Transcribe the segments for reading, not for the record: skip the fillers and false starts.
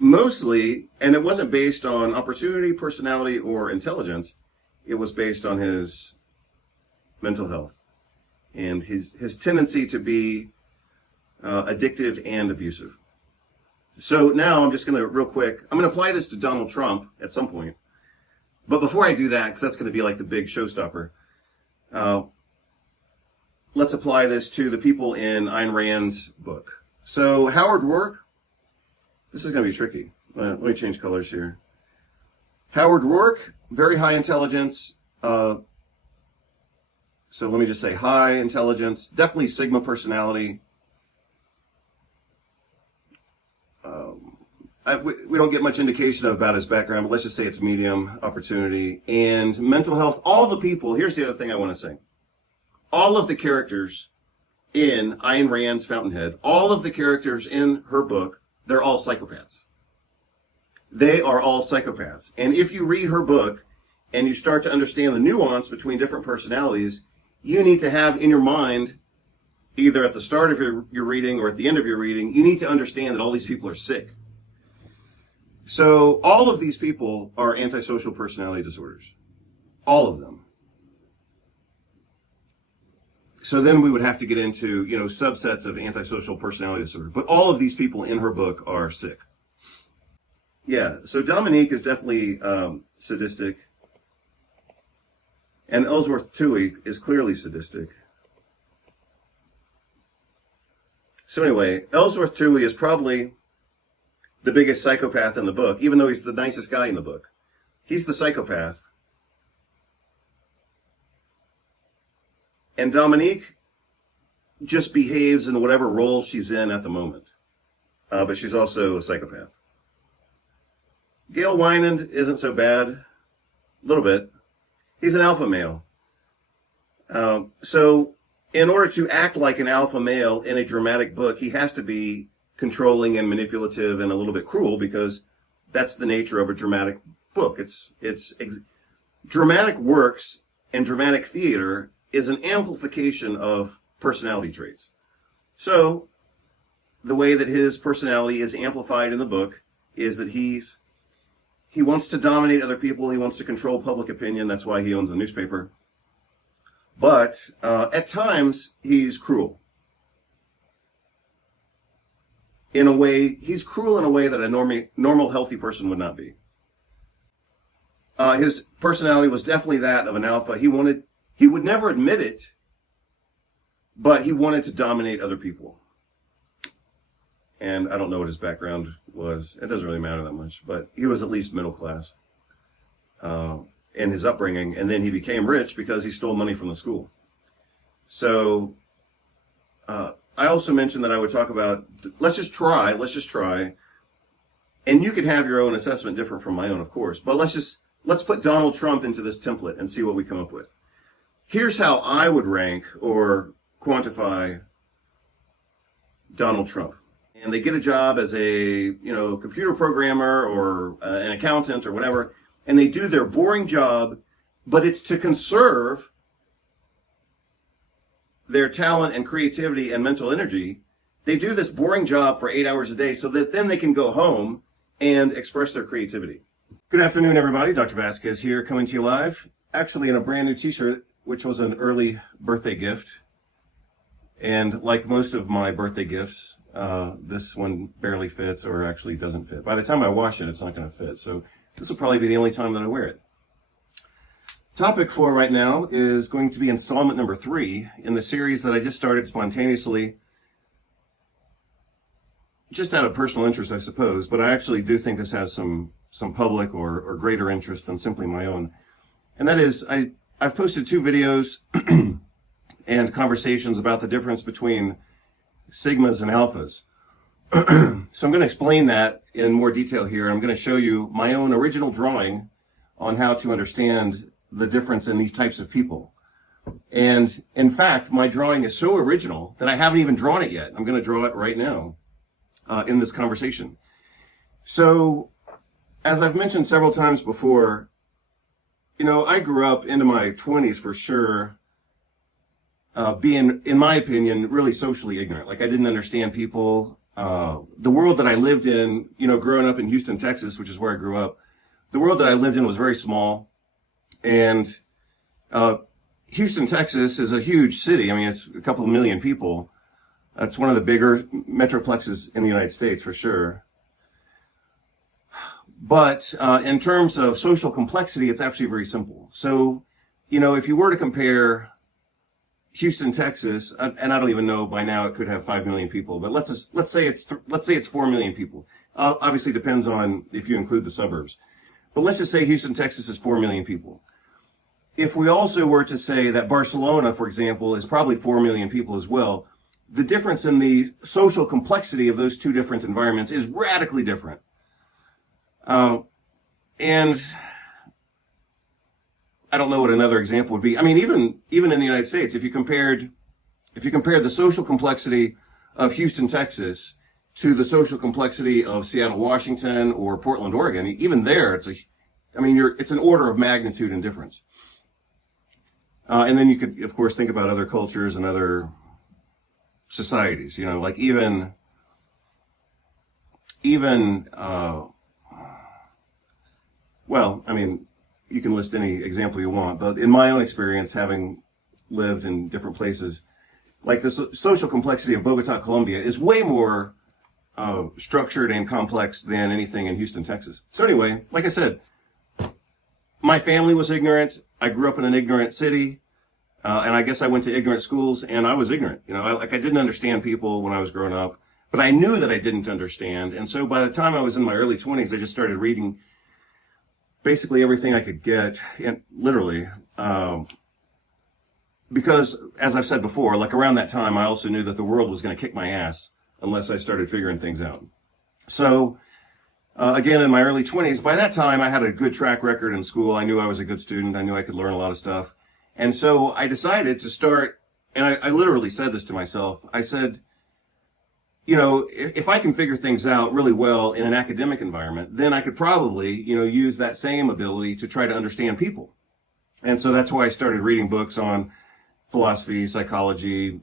mostly, and it wasn't based on opportunity, personality, or intelligence. It was based on his mental health and his tendency to be addictive and abusive. So now I'm just going to, real quick, I'm going to apply this to Donald Trump at some point. But before I do that, because that's going to be like the big showstopper, let's apply this to the people in Ayn Rand's book. So Howard Roark, this is going to be tricky. Let me change colors here. Howard Roark, very high intelligence. So let me just say high intelligence, definitely Sigma personality. We don't get much indication about his background, but let's just say it's medium opportunity. And mental health, all the people, here's the other thing I want to say. All of the characters in Ayn Rand's Fountainhead, all of the characters in her book, they're all psychopaths. They are all psychopaths. And if you read her book and you start to understand the nuance between different personalities, you need to have in your mind, either at the start of your reading or at the end of your reading, you need to understand that all these people are sick. So all of these people are antisocial personality disorders. All of them. So then we would have to get into, subsets of antisocial personality disorder. But all of these people in her book are sick. Yeah, so Dominique is definitely sadistic. And Ellsworth Toohey is clearly sadistic. So anyway, Ellsworth Toohey is probably the biggest psychopath in the book, even though he's the nicest guy in the book. He's the psychopath. And Dominique just behaves in whatever role she's in at the moment. But she's also a psychopath. Gail Wynand isn't so bad. A little bit. He's an alpha male. So in order to act like an alpha male in a dramatic book, he has to be controlling and manipulative and a little bit cruel, because that's the nature of a dramatic book. Dramatic works and dramatic theater is an amplification of personality traits. So the way that his personality is amplified in the book is that he wants to dominate other people. He wants to control public opinion. That's why he owns a newspaper. But at times, he's cruel. In a way, he's cruel in a way that a normal, healthy person would not be. His personality was definitely that of an alpha. He would never admit it, but he wanted to dominate other people. And I don't know what his background was. It doesn't really matter that much, but he was at least middle class in his upbringing. And then he became rich because he stole money from the school. So I also mentioned that I would talk about, let's just try. And you can have your own assessment different from my own, of course. But let's put Donald Trump into this template and see what we come up with. Here's how I would rank or quantify Donald Trump. And they get a job as a, computer programmer or an accountant or whatever, and they do their boring job, but it's to conserve their talent and creativity and mental energy. They do this boring job for 8 hours a day so that then they can go home and express their creativity. Good afternoon, everybody. Dr. Vasquez here, coming to you live, actually in a brand new t-shirt, which was an early birthday gift. And like most of my birthday gifts, this one barely fits, or actually doesn't fit. By the time I wash it, it's not going to fit. So this will probably be the only time that I wear it. Topic for right now is going to be installment number 3 in the series that I just started spontaneously, just out of personal interest, I suppose. But I actually do think this has some public or greater interest than simply my own. And that is, I've posted 2 videos and conversations about the difference between sigmas and alphas. So I'm going to explain that in more detail here. I'm going to show you my own original drawing on how to understand the difference in these types of people. And in fact, my drawing is so original that I haven't even drawn it yet. I'm going to draw it right now in this conversation. So as I've mentioned several times before, I grew up into my 20s for sure, being, in my opinion, really socially ignorant. Like I didn't understand people. the world that I lived in, growing up in Houston, Texas, which is where I grew up, the world that I lived in was very small. And Houston, Texas is a huge city. I mean, it's a couple of million people. It's one of the bigger metroplexes in the United States, for sure. But in terms of social complexity, it's actually very simple. So, if you were to compare Houston, Texas, and I don't even know, by now it could have 5 million people, but let's say it's 4 million people. Obviously depends on if you include the suburbs. But let's just say Houston, Texas is 4 million people. If we also were to say that Barcelona, for example, is probably 4 million people as well, the difference in the social complexity of those two different environments is radically different. And I don't know what another example would be. I mean, even in the United States, if you compared the social complexity of Houston, Texas to the social complexity of Seattle, Washington, or Portland, Oregon, even there, it's an order of magnitude in difference. And then you could, of course, think about other cultures and other societies, like well, I mean, you can list any example you want, but in my own experience, having lived in different places, like the social complexity of Bogota, Colombia is way more structured and complex than anything in Houston, Texas. So anyway, like I said, my family was ignorant. I grew up in an ignorant city, and I guess I went to ignorant schools, and I was ignorant. I didn't understand people when I was growing up, but I knew that I didn't understand. And so by the time I was in my early 20s, I just started reading basically everything I could get, and literally, because as I've said before, like around that time, I also knew that the world was going to kick my ass unless I started figuring things out. So, again, in my early 20s, by that time, I had a good track record in school. I knew I was a good student. I knew I could learn a lot of stuff. And so I decided to start, and I literally said this to myself. I said, if I can figure things out really well in an academic environment, then I could probably, use that same ability to try to understand people. And so that's why I started reading books on philosophy, psychology,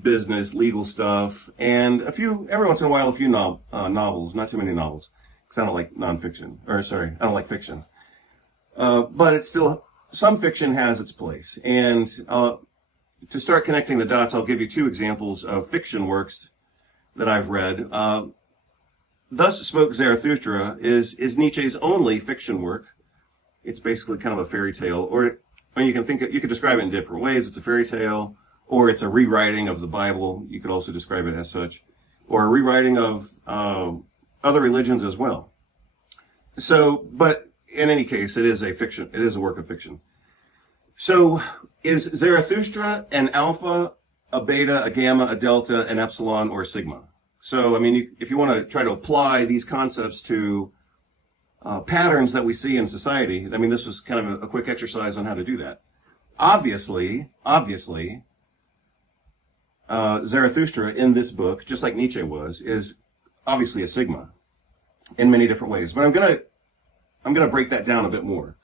business, legal stuff, and every once in a while, a few novels, not too many novels, because I don't like I don't like fiction. But it's still, some fiction has its place. And to start connecting the dots, I'll give you two examples of fiction works that I've read. Thus Spoke Zarathustra is Nietzsche's only fiction work. It's basically kind of a fairy tale, or you could describe it in different ways. It's a fairy tale, or it's a rewriting of the Bible. You could also describe it as such, or a rewriting of other religions as well. So, but in any case, it is a work of fiction. So, is Zarathustra an alpha, a beta, a gamma, a delta, an epsilon, or a sigma? So, if you want to try to apply these concepts to patterns that we see in society, this was kind of a quick exercise on how to do that. Obviously, Zarathustra in this book, just like Nietzsche was, is obviously a sigma in many different ways. But I'm gonna break that down a bit more.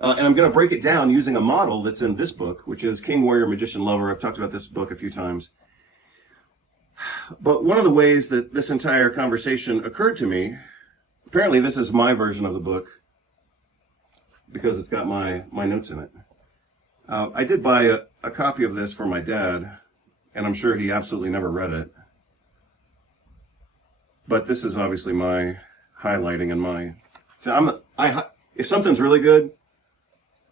And I'm going to break it down using a model that's in this book, which is King, Warrior, Magician, Lover. I've talked about this book a few times. But one of the ways that this entire conversation occurred to me, apparently this is my version of the book, because it's got my notes in it. I did buy a copy of this for my dad, and I'm sure he absolutely never read it. But this is obviously my highlighting and my... So if something's really good,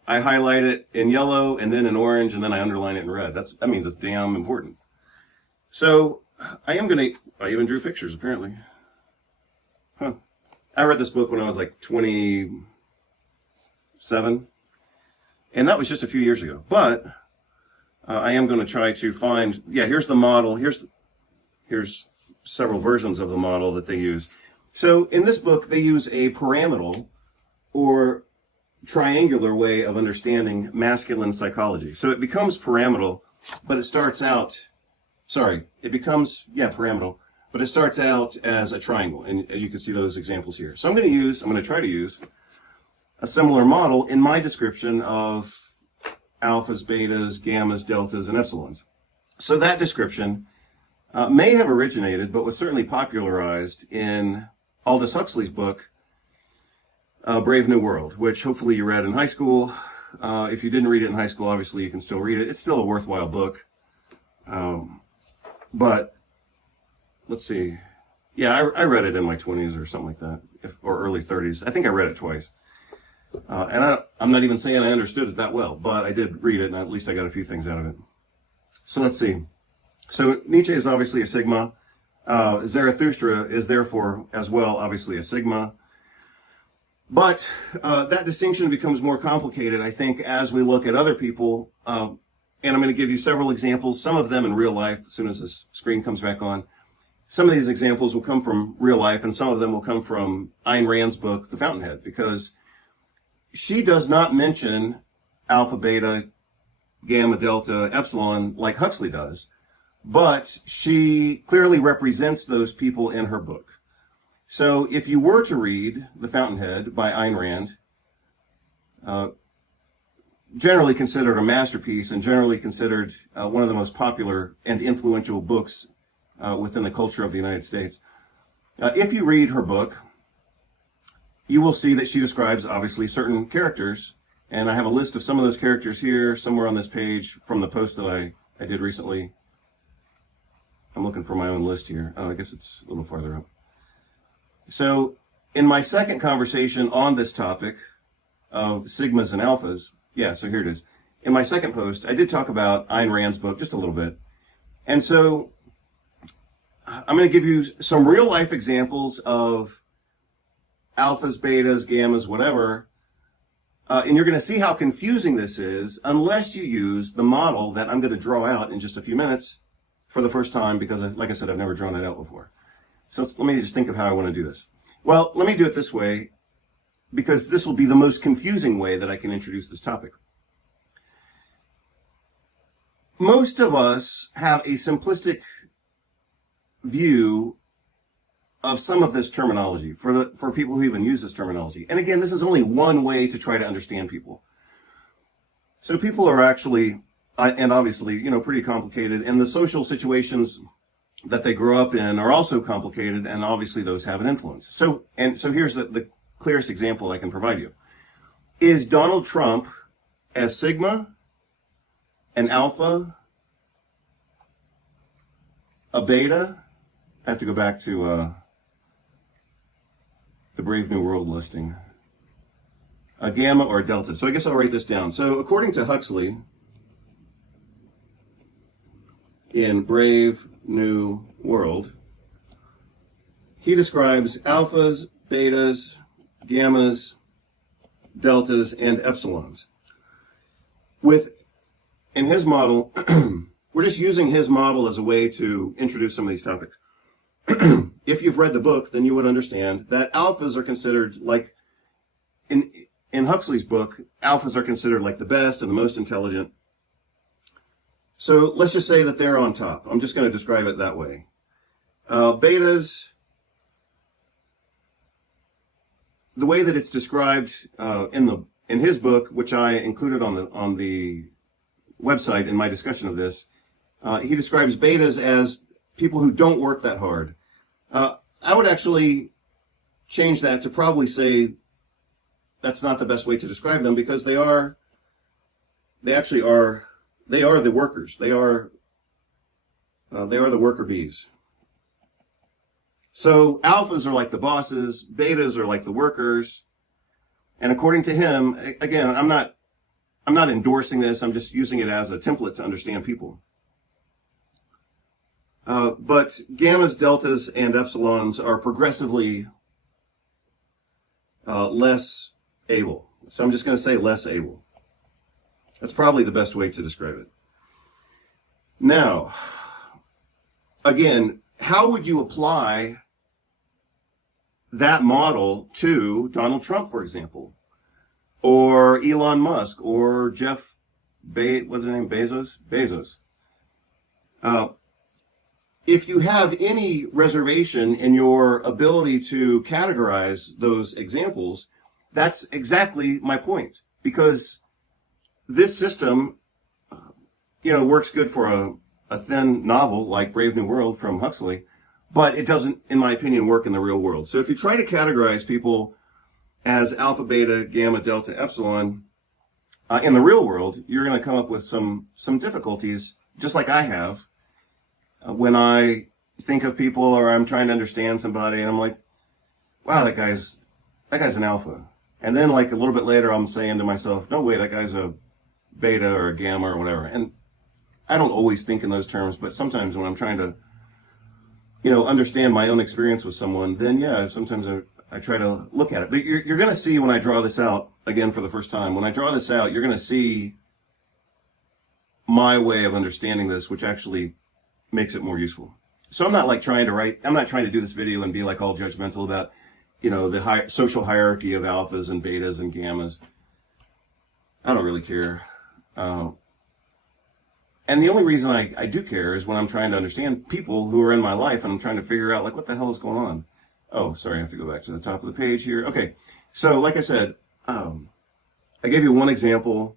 I highlight it in yellow and then in orange and then I underline it in red. That means it's damn important. So I even drew pictures apparently. I read this book when I was like 27, and that was just a few years ago. But I am going to try to find, here's the model. Here's several versions of the model that they use. So in this book, they use a pyramidal or triangular way of understanding masculine psychology. So it becomes pyramidal, but it starts out, pyramidal, but it starts out as a triangle. And you can see those examples here. So I'm going to try to use a similar model in my description of alphas, betas, gammas, deltas, and epsilons. So that description may have originated, but was certainly popularized in Aldous Huxley's book, Brave New World, which hopefully you read in high school. If you didn't read it in high school, obviously you can still read it. It's still a worthwhile book. But let's see. Yeah, I read it in my 20s or something like that, or early 30s. I think I read it twice. And I'm not even saying I understood it that well, but I did read it, and at least I got a few things out of it. So let's see. So Nietzsche is obviously a Sigma. Zarathustra is therefore as well obviously a Sigma. But that distinction becomes more complicated, I think, as we look at other people. And I'm going to give you several examples, some of them in real life, as soon as this screen comes back on. Some of these examples will come from real life, and some of them will come from Ayn Rand's book, The Fountainhead, because she does not mention alpha, beta, gamma, delta, epsilon like Huxley does, but she clearly represents those people in her book. So if you were to read The Fountainhead by Ayn Rand, generally considered a masterpiece and generally considered one of the most popular and influential books within the culture of the United States, if you read her book, you will see that she describes obviously certain characters, and I have a list of some of those characters here somewhere on this page from the post that I did recently. I'm looking for my own list here. Oh, I guess it's a little farther up. So in my second conversation on this topic of sigmas and alphas, yeah, so here it is. In my second post, I did talk about Ayn Rand's book just a little bit. And so I'm going to give you some real life examples of alphas, betas, gammas, whatever. And you're going to see how confusing this is unless you use the model that I'm going to draw out in just a few minutes for the first time, because like I said, I've never drawn that out before. So let me just think of how I want to do this. Well, let me do it this way, because this will be the most confusing way that I can introduce this topic. Most of us have a simplistic view of some of this terminology for people who even use this terminology. And again, this is only one way to try to understand people. So people are actually, and obviously, pretty complicated, and the social situations that they grow up in are also complicated, and obviously those have an influence. So here's the clearest example I can provide you. Is Donald Trump a sigma, an alpha, a beta? I have to go back to the Brave New World listing. A gamma or a delta. So I guess I'll write this down. So according to Huxley, in Brave New World, he describes alphas, betas, gammas, deltas, and epsilons. In his model, we're just using his model as a way to introduce some of these topics. If you've read the book, then you would understand that alphas are considered like, in Huxley's book, alphas are considered like the best and the most intelligent. So let's just say that they're on top. I'm just going to describe it that way. Betas, the way that it's described in his book, which I included on the website in my discussion of this, he describes betas as people who don't work that hard. I would actually change that to probably say that's not the best way to describe them, because they are the workers. They are the worker bees. So alphas are like the bosses, betas are like the workers. And according to him, again, I'm not endorsing this, I'm just using it as a template to understand people. But gammas, deltas, and epsilons are progressively less able. So I'm just going to say less able. That's probably the best way to describe it. Now, again, how would you apply that model to Donald Trump, for example, or Elon Musk, or Jeff what's his name, Bezos? If you have any reservation in your ability to categorize those examples, that's exactly my point, because this system, works good for a thin novel like Brave New World from Huxley, but it doesn't, in my opinion, work in the real world. So if you try to categorize people as alpha, beta, gamma, delta, epsilon, in the real world, you're going to come up with some difficulties, just like I have, when I think of people or I'm trying to understand somebody and I'm like, wow, that guy's an alpha. And then like a little bit later, I'm saying to myself, no way, that guy's a beta or a gamma or whatever. And I don't always think in those terms, but sometimes when I'm trying to, understand my own experience with someone, then yeah, sometimes I try to look at it. But you're going to see when I draw this out, again for the first time, when I draw this out, you're going to see my way of understanding this, which actually makes it more useful. So I'm not like I'm not trying to do this video and be like all judgmental about, the social hierarchy of alphas and betas and gammas. I don't really care. And the only reason I do care is when I'm trying to understand people who are in my life and I'm trying to figure out like what the hell is going on. Oh, sorry, I have to go back to the top of the page here. Okay, so like I said, I gave you one example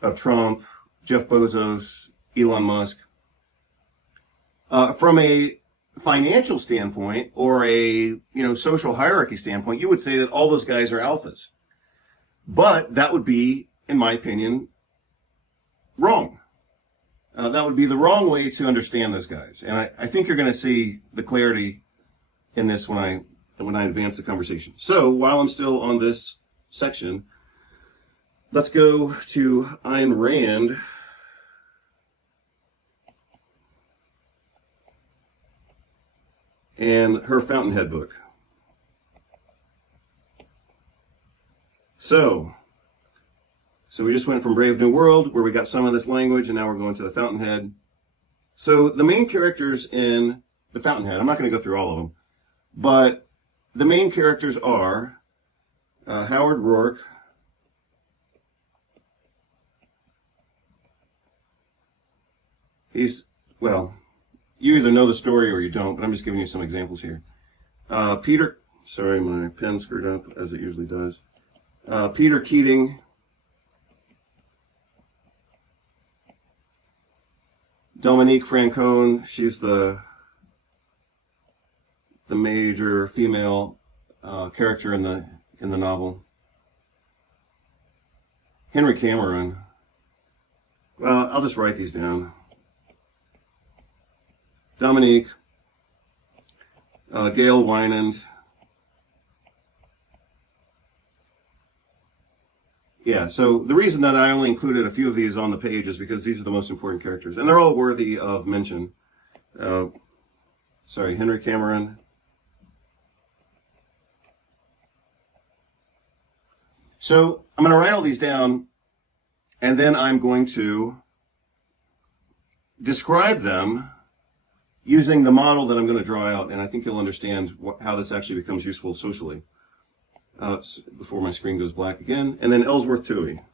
of Trump, Jeff Bezos, Elon Musk. From a financial standpoint or a social hierarchy standpoint, you would say that all those guys are alphas. But that would be, in my opinion, wrong. That would be the wrong way to understand those guys. And I think you're going to see the clarity in this when I advance the conversation. So while I'm still on this section, let's go to Ayn Rand. And her Fountainhead book. So we just went from Brave New World, where we got some of this language, and now we're going to the Fountainhead. So the main characters in the Fountainhead, I'm not going to go through all of them, but the main characters are Howard Rourke, you either know the story or you don't, but I'm just giving you some examples here. Sorry, my pen screwed up, as it usually does. Peter Keating, Dominique Francone, she's the major female character in the novel. Henry Cameron. Well, I'll just write these down. Dominique, Gail Wynand. Yeah, so the reason that I only included a few of these on the page is because these are the most important characters, and they're all worthy of mention. Henry Cameron. So I'm going to write all these down, and then I'm going to describe them using the model that I'm going to draw out, and I think you'll understand how this actually becomes useful socially. Before my screen goes black again. And then Ellsworth Toohey.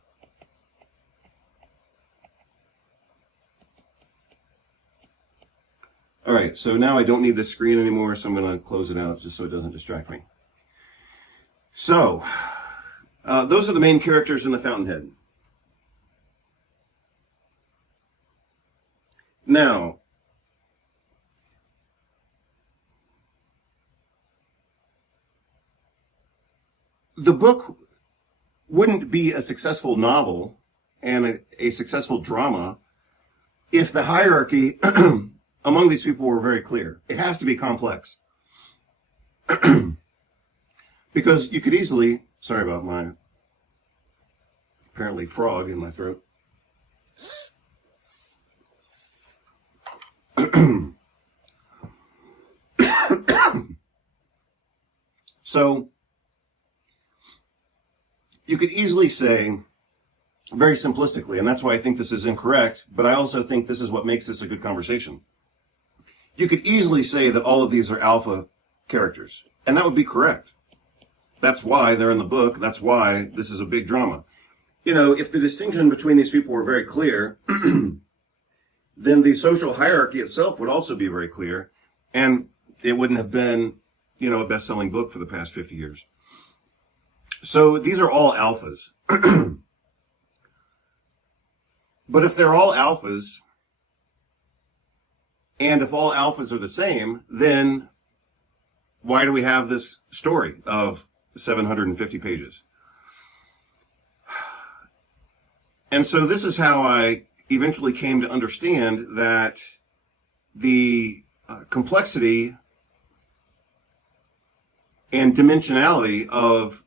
All right, so now I don't need this screen anymore, so I'm going to close it out just so it doesn't distract me. So, those are the main characters in the Fountainhead. Now, the book wouldn't be a successful novel and a successful drama if the hierarchy among these people were very clear. It has to be complex. Because you could easily, sorry about my apparently frog in my throat. So, you could easily say, very simplistically, and that's why I think this is incorrect, but I also think this is what makes this a good conversation. You could easily say that all of these are alpha characters, and that would be correct. That's why they're in the book. That's why this is a big drama. If the distinction between these people were very clear, then the social hierarchy itself would also be very clear, and it wouldn't have been, a best-selling book for the past 50 years. So these are all alphas. But if they're all alphas, And if all alphas are the same, then why do we have this story of 750 pages? And so this is how I eventually came to understand that the complexity and dimensionality of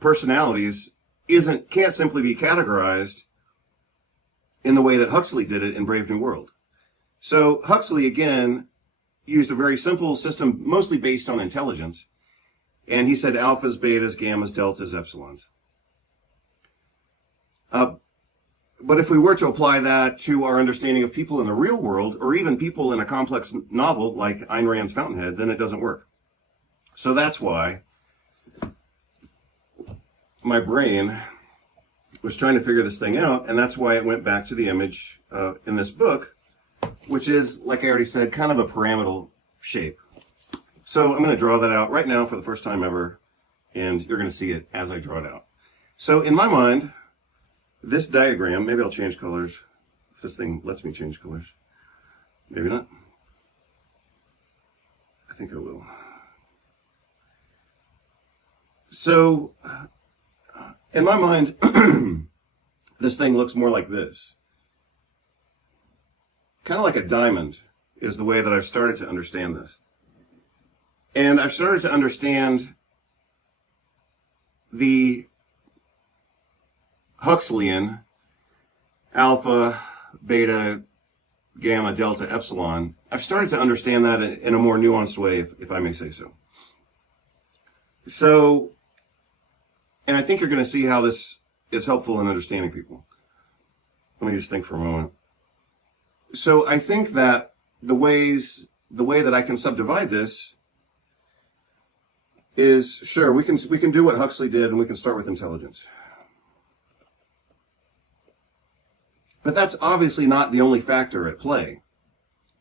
personalities can't simply be categorized in the way that Huxley did it in Brave New World. So Huxley, again, used a very simple system, mostly based on intelligence. And he said alphas, betas, gammas, deltas, epsilons. But if we were to apply that to our understanding of people in the real world, or even people in a complex novel like Ayn Rand's Fountainhead, then it doesn't work. So that's why my brain was trying to figure this thing out, and that's why it went back to the image in this book, which is, like I already said, kind of a pyramidal shape. So I'm going to draw that out right now for the first time ever, and you're going to see it as I draw it out. So in my mind, this diagram, maybe I'll change colors, if this thing lets me change colors. Maybe not. I think I will. So, in my mind, this thing looks more like this. Kind of like a diamond is the way that I've started to understand this. And I've started to understand the Huxleyan alpha, beta, gamma, delta, epsilon. I've started to understand that in a more nuanced way, if I may say so. So, and I think you're going to see how this is helpful in understanding people. Let me just think for a moment. So I think that the way that I can subdivide this is, sure, we can do what Huxley did, and we can start with intelligence. But that's obviously not the only factor at play.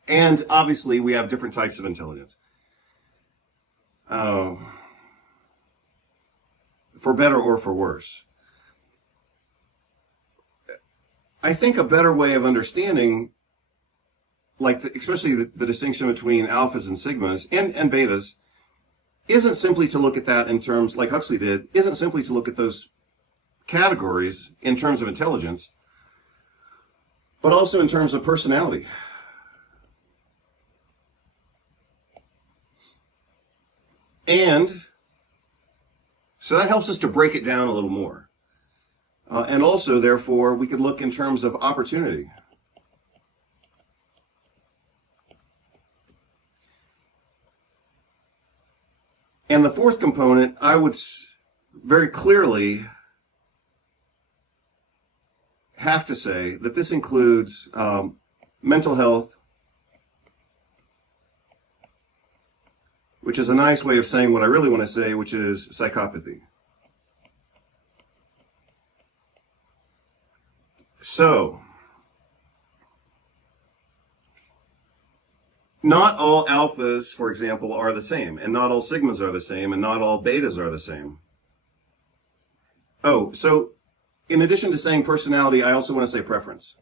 And obviously we have different types of intelligence. For better or for worse. I think a better way of understanding, like especially the distinction between alphas and sigmas and betas, isn't simply to look at that in terms, like Huxley did, isn't simply to look at those categories in terms of intelligence, but also in terms of personality. And so that helps us to break it down a little more. And also, therefore, we could look in terms of opportunity. And the fourth component, I would very clearly have to say that this includes mental health, which is a nice way of saying what I really want to say, which is psychopathy. So, not all alphas, for example, are the same, and not all sigmas are the same, and not all betas are the same. Oh, so in addition to saying personality, I also want to say preference.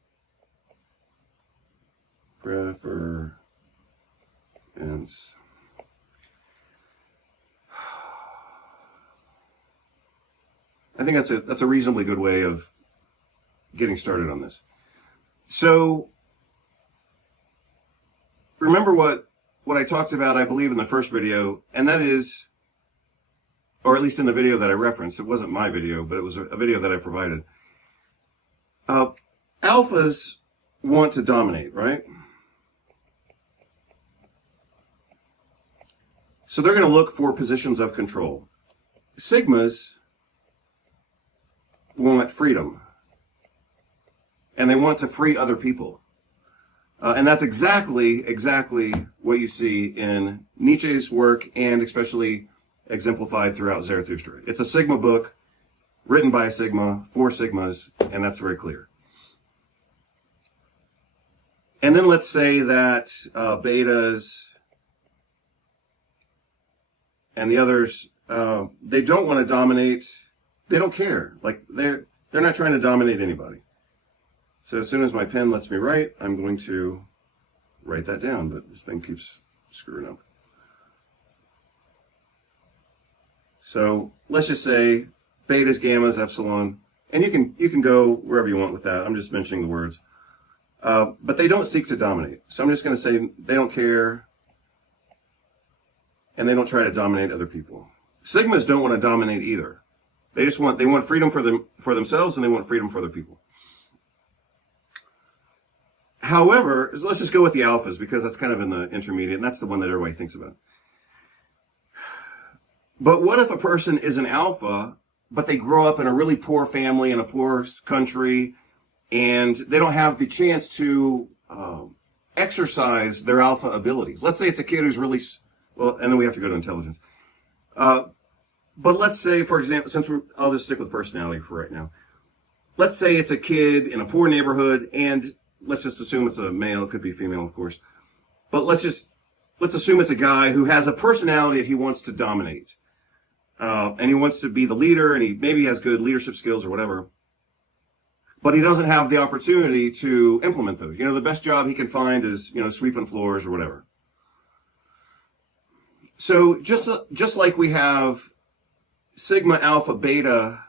Preference. I think that's a reasonably good way of getting started on this. So remember what I talked about, I believe, in the first video, and that is, or at least in the video that I referenced, it wasn't my video, but it was a video that I provided. Alphas want to dominate, right? So they're going to look for positions of control. Sigmas want freedom, and they want to free other people. And that's exactly what you see in Nietzsche's work, and especially exemplified throughout Zarathustra. It's a Sigma book, written by a Sigma, for Sigmas, and that's very clear. And then let's say that betas and the others, they don't want to dominate. They don't care. Like they're not trying to dominate anybody. So as soon as my pen lets me write, I'm going to write that down, but this thing keeps screwing up. So let's just say betas, gammas, epsilon, and you can go wherever you want with that. I'm just mentioning the words. But they don't seek to dominate. So I'm just going to say they don't care, and they don't try to dominate other people. Sigmas don't want to dominate either. They want freedom for themselves, and they want freedom for other people. However, let's just go with the alphas, because that's kind of in the intermediate, and that's the one that everybody thinks about. But what if a person is an alpha, but they grow up in a really poor family in a poor country, and they don't have the chance to exercise their alpha abilities? Let's say it's a kid who's really, well, and then we have to go to intelligence. But let's say, for example, I'll just stick with personality for right now. Let's say it's a kid in a poor neighborhood, and let's just assume it's a male. It could be female, of course. But let's assume it's a guy who has a personality that he wants to dominate. And he wants to be the leader, and maybe has good leadership skills or whatever. But he doesn't have the opportunity to implement those. The best job he can find is, sweeping floors or whatever. So just like we have sigma, alpha, beta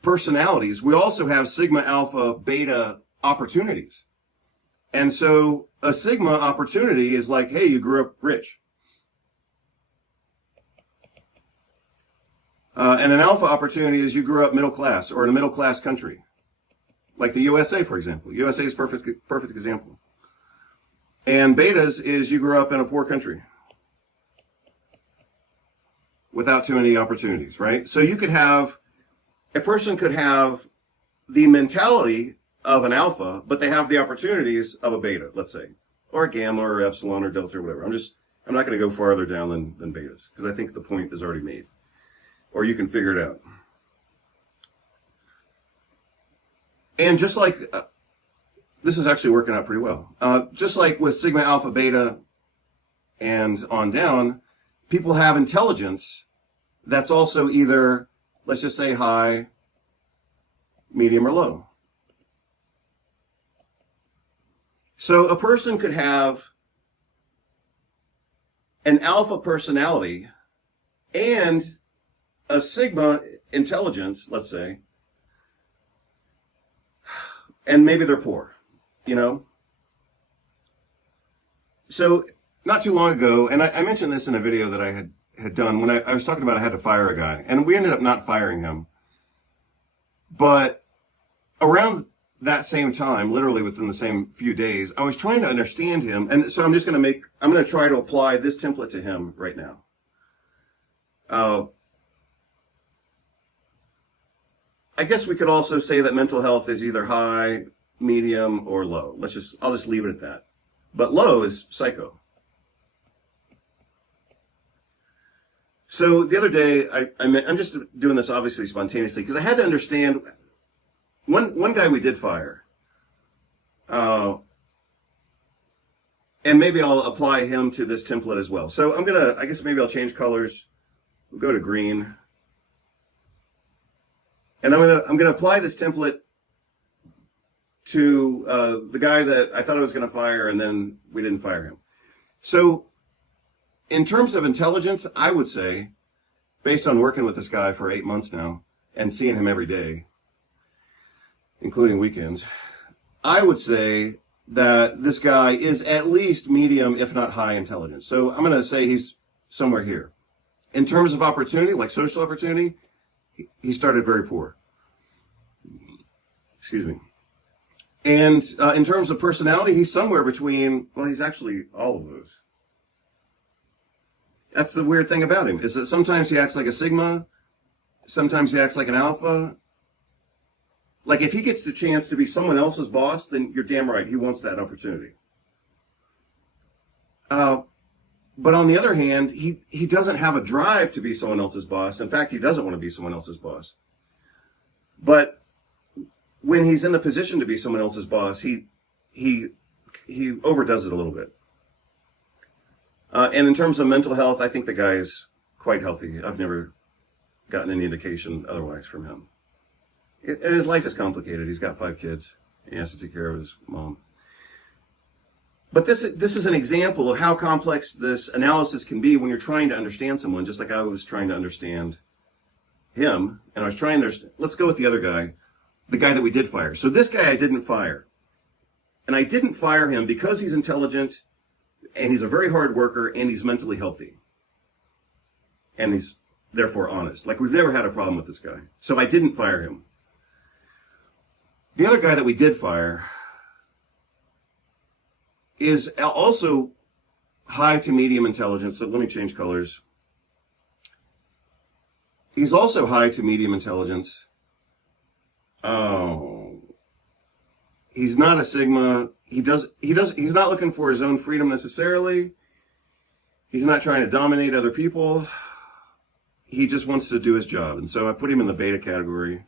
personalities, we also have sigma, alpha, beta opportunities. And so a sigma opportunity is like, hey, you grew up rich. And an alpha opportunity is you grew up middle class or in a middle class country. Like the USA, for example. USA is perfect example. And betas is you grew up in a poor country without too many opportunities, right? So a person could have the mentality of an alpha, but they have the opportunities of a beta, let's say, or a gamma or epsilon or delta or whatever. I'm not going to go farther down than betas, because I think the point is already made, or you can figure it out. And just like, this is actually working out pretty well. Just like with sigma, alpha, beta, and on down, people have intelligence that's also either, let's just say, high, medium, or low. So a person could have an alpha personality and a sigma intelligence, let's say, and maybe they're poor, So not too long ago, and I mentioned this in a video that I had done when I was talking about I had to fire a guy, and we ended up not firing him. But around that same time, literally within the same few days, I was trying to understand him, and so I'm going to try to apply this template to him right now. I guess we could also say that mental health is either high, medium, or low. I'll just leave it at that. But low is psycho. So the other day, I'm just doing this obviously spontaneously because I had to understand. One guy we did fire, and maybe I'll apply him to this template as well. So I guess maybe I'll change colors. We'll go to green. And I'm gonna apply this template to the guy that I thought I was gonna fire, and then we didn't fire him. So in terms of intelligence, I would say, based on working with this guy for 8 months now and seeing him every day, including weekends, I would say that this guy is at least medium, if not high intelligence. So I'm gonna say he's somewhere here. In terms of opportunity, like social opportunity, he started very poor. Excuse me. And in terms of personality, he's somewhere between, well, he's actually all of those. That's the weird thing about him, is that sometimes he acts like a sigma, sometimes he acts like an alpha. Like if he gets the chance to be someone else's boss, then you're damn right, he wants that opportunity. But on the other hand, he doesn't have a drive to be someone else's boss. In fact, he doesn't want to be someone else's boss. But when he's in the position to be someone else's boss, he overdoes it a little bit. And in terms of mental health, I think the guy is quite healthy. I've never gotten any indication otherwise from him. And his life is complicated. He's got 5 kids. He has to take care of his mom. But this is an example of how complex this analysis can be when you're trying to understand someone, just like I was trying to understand him. And I was trying to, let's go with the other guy, the guy that we did fire. So this guy I didn't fire. And I didn't fire him because he's intelligent, and he's a very hard worker, and he's mentally healthy. And he's therefore honest. Like, we've never had a problem with this guy. So I didn't fire him. The other guy that we did fire is also high to medium intelligence. So let me change colors. He's also high to medium intelligence. Oh, he's not a Sigma. He's not looking for his own freedom necessarily. He's not trying to dominate other people. He just wants to do his job. And so I put him in the beta category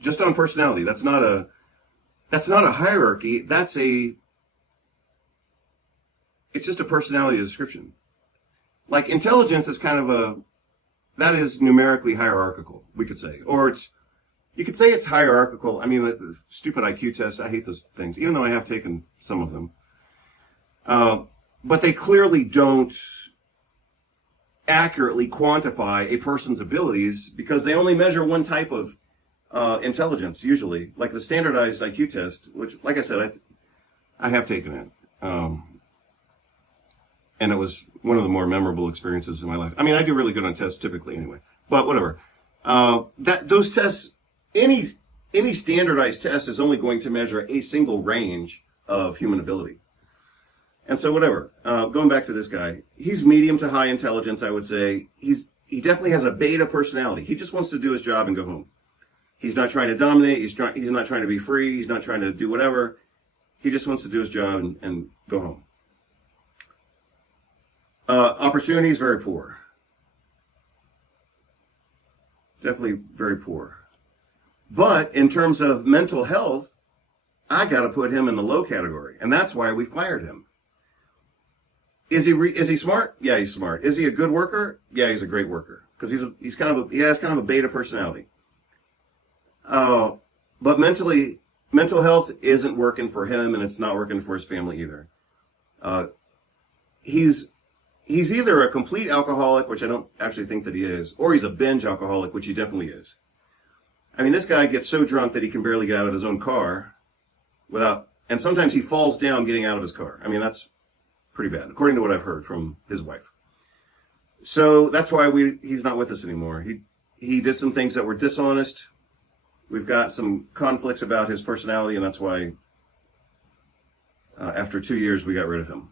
just on personality. That's not a hierarchy. It's just a personality description. Like, intelligence is kind of that is numerically hierarchical, we could say. Or you could say it's hierarchical. I mean, the stupid IQ tests, I hate those things, even though I have taken some of them. But they clearly don't accurately quantify a person's abilities because they only measure one type of intelligence, usually. Like the standardized IQ test, which, like I said, I have taken it. And it was one of the more memorable experiences in my life. I mean, I do really good on tests typically anyway, but whatever. Those tests, any standardized test is only going to measure a single range of human ability. And so whatever, going back to this guy, he's medium to high intelligence, I would say. He definitely has a beta personality. He just wants to do his job and go home. He's not trying to dominate. He's not trying to be free. He's not trying to do whatever. He just wants to do his job and go home. Opportunity is very poor. Definitely very poor. But in terms of mental health, I got to put him in the low category, and that's why we fired him. Is he smart? Yeah, he's smart. Is he a good worker? Yeah, he's a great worker because he has kind of a beta personality. But mental health isn't working for him, and it's not working for his family either. He's either a complete alcoholic, which I don't actually think that he is, or he's a binge alcoholic, which he definitely is. I mean, this guy gets so drunk that he can barely get out of his own car and sometimes he falls down getting out of his car. I mean, that's pretty bad, according to what I've heard from his wife. So that's why he's not with us anymore. He did some things that were dishonest. We've got some conflicts about his personality, and that's why after 2 years we got rid of him.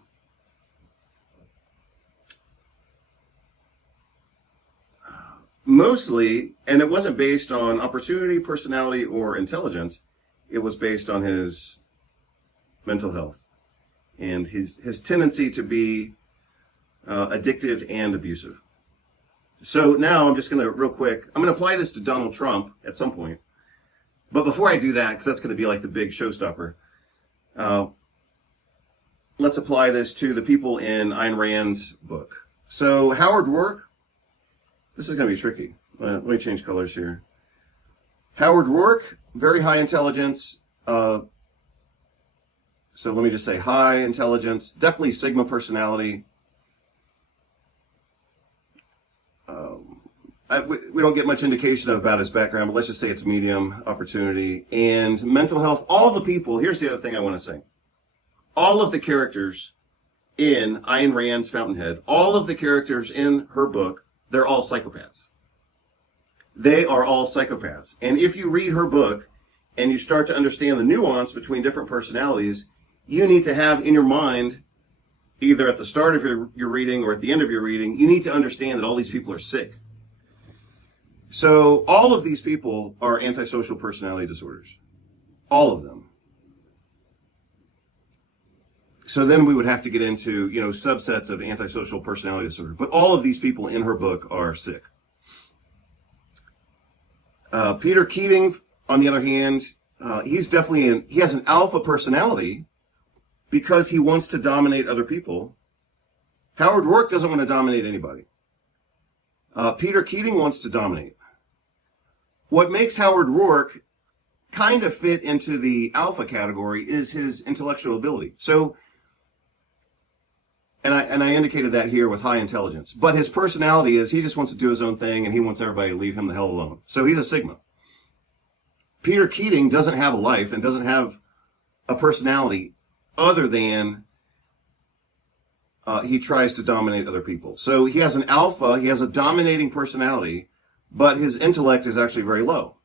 Mostly, and it wasn't based on opportunity, personality, or intelligence. It was based on his mental health and his tendency to be addictive and abusive. So now I'm just going to, real quick, I'm going to apply this to Donald Trump at some point. But before I do that, because that's going to be like the big showstopper, let's apply this to the people in Ayn Rand's book. So Howard Roark, this is going to be tricky. Let me change colors here. Howard Roark, very high intelligence. So let me just say high intelligence, definitely Sigma personality. We don't get much indication about his background, but let's just say it's medium opportunity. And mental health, all the people, here's the other thing I want to say. All of the characters in Ayn Rand's Fountainhead, all of the characters in her book, they're all psychopaths. They are all psychopaths. And if you read her book and you start to understand the nuance between different personalities, you need to have in your mind, either at the start of your reading or at the end of your reading, you need to understand that all these people are sick. So all of these people are antisocial personality disorders. All of them. So then we would have to get into, subsets of antisocial personality disorder. But all of these people in her book are sick. Peter Keating, on the other hand, he has an alpha personality because he wants to dominate other people. Howard Roark doesn't want to dominate anybody. Peter Keating wants to dominate. What makes Howard Roark kind of fit into the alpha category is his intellectual ability. So and I indicated that here with high intelligence. But his personality is he just wants to do his own thing, and he wants everybody to leave him the hell alone. So he's a Sigma. Peter Keating doesn't have a life and doesn't have a personality other than he tries to dominate other people. So he has an alpha, he has a dominating personality, but his intellect is actually very low.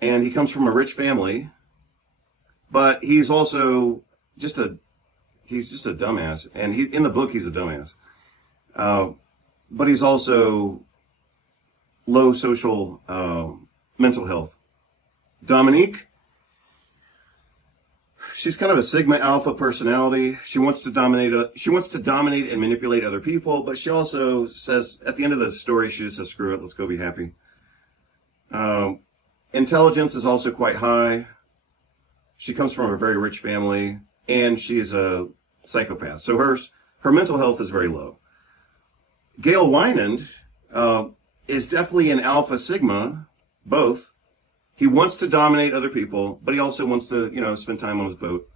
And he comes from a rich family, but he's also just a dumbass. And in the book, he's a dumbass. But he's also low social mental health. Dominique, she's kind of a Sigma Alpha personality. She wants to dominate and manipulate other people, but she also says at the end of the story, she just says, "Screw it, let's go be happy." Intelligence is also quite high. She comes from a very rich family, and she is a psychopath. So her mental health is very low. Gail Wynand is definitely an Alpha Sigma, both. He wants to dominate other people, but he also wants to, spend time on his boat.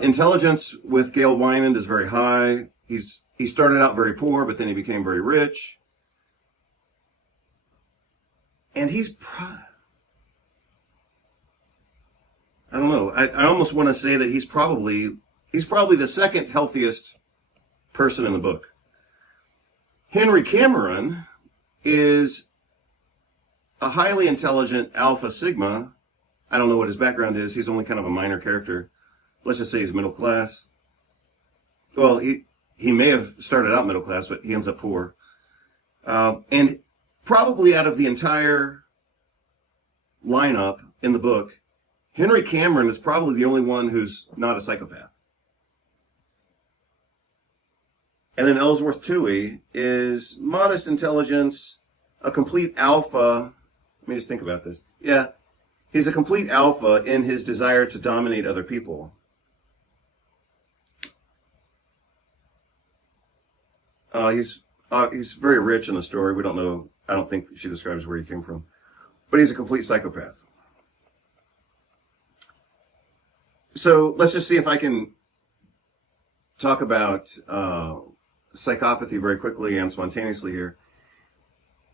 Intelligence with Gail Wynand is very high. He started out very poor, but then he became very rich. And I don't know. I almost want to say that he's probably the second healthiest person in the book. Henry Cameron is a highly intelligent Alpha Sigma. I don't know what his background is. He's only kind of a minor character. Let's just say he's middle class. Well, he may have started out middle class, but he ends up poor. And probably out of the entire lineup in the book, Henry Cameron is probably the only one who's not a psychopath. And then Ellsworth Toohey is modest intelligence, a complete alpha. Let me just think about this. Yeah, he's a complete alpha in his desire to dominate other people. He's very rich in the story. We don't know. I don't think she describes where he came from. But he's a complete psychopath. So let's just see if I can talk about psychopathy very quickly and spontaneously here.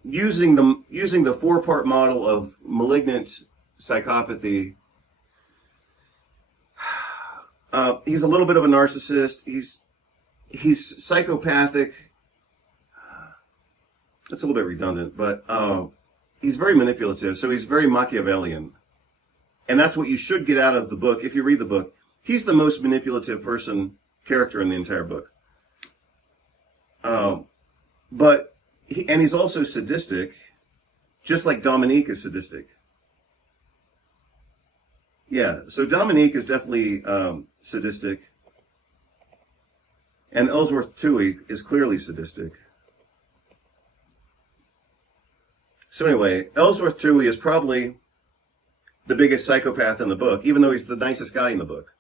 Using the four-part model of malignant psychopathy, he's a little bit of a narcissist. He's psychopathic. That's a little bit redundant, but he's very manipulative, so he's very Machiavellian. And that's what you should get out of the book if you read the book. He's the most manipulative character in the entire book. And he's also sadistic, just like Dominique is sadistic. Yeah, so Dominique is definitely sadistic. And Ellsworth Toohey is clearly sadistic. So anyway, Ellsworth Toohey is probably the biggest psychopath in the book, even though he's the nicest guy in the book.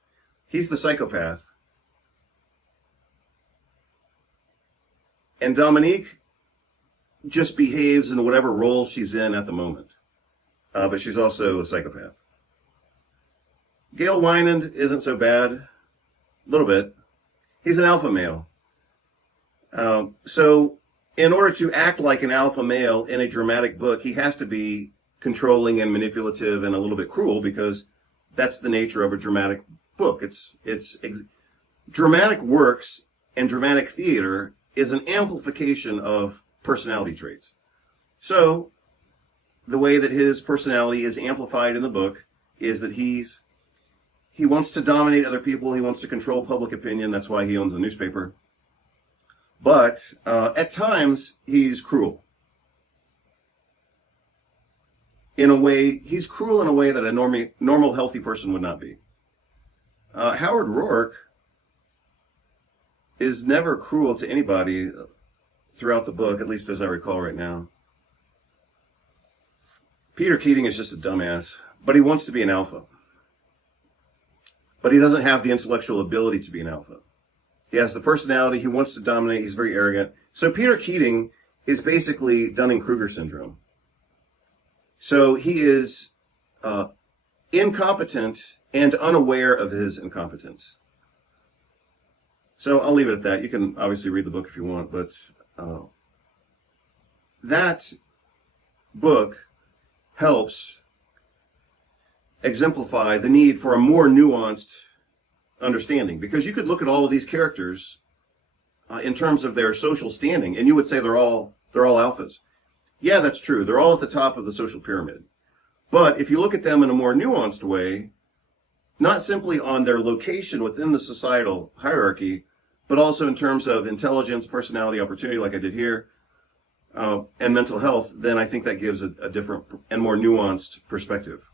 He's the psychopath. And Dominique just behaves in whatever role she's in at the moment. But she's also a psychopath. Gail Wynand isn't so bad. A little bit. He's an alpha male. So in order to act like an alpha male in a dramatic book, he has to be controlling and manipulative and a little bit cruel, because that's the nature of a dramatic book. Dramatic works and dramatic theater is an amplification of personality traits. So the way that his personality is amplified in the book is that he wants to dominate other people. He wants to control public opinion. That's why he owns a newspaper. But at times, he's cruel. He's cruel in a way that a normal, healthy person would not be. Howard Rourke is never cruel to anybody throughout the book, at least as I recall right now. Peter Keating is just a dumbass, but he wants to be an alpha. But he doesn't have the intellectual ability to be an alpha. He has the personality, he wants to dominate, he's very arrogant. So Peter Keating is basically Dunning-Kruger syndrome. So he is incompetent and unaware of his incompetence. So I'll leave it at that. You can obviously read the book if you want, but that book helps exemplify the need for a more nuanced understanding, because you could look at all of these characters in terms of their social standing, and you would say they're all alphas. Yeah, that's true. They're all at the top of the social pyramid. But if you look at them in a more nuanced way, not simply on their location within the societal hierarchy, but also in terms of intelligence, personality, opportunity, like I did here, and mental health, then I think that gives a different and more nuanced perspective.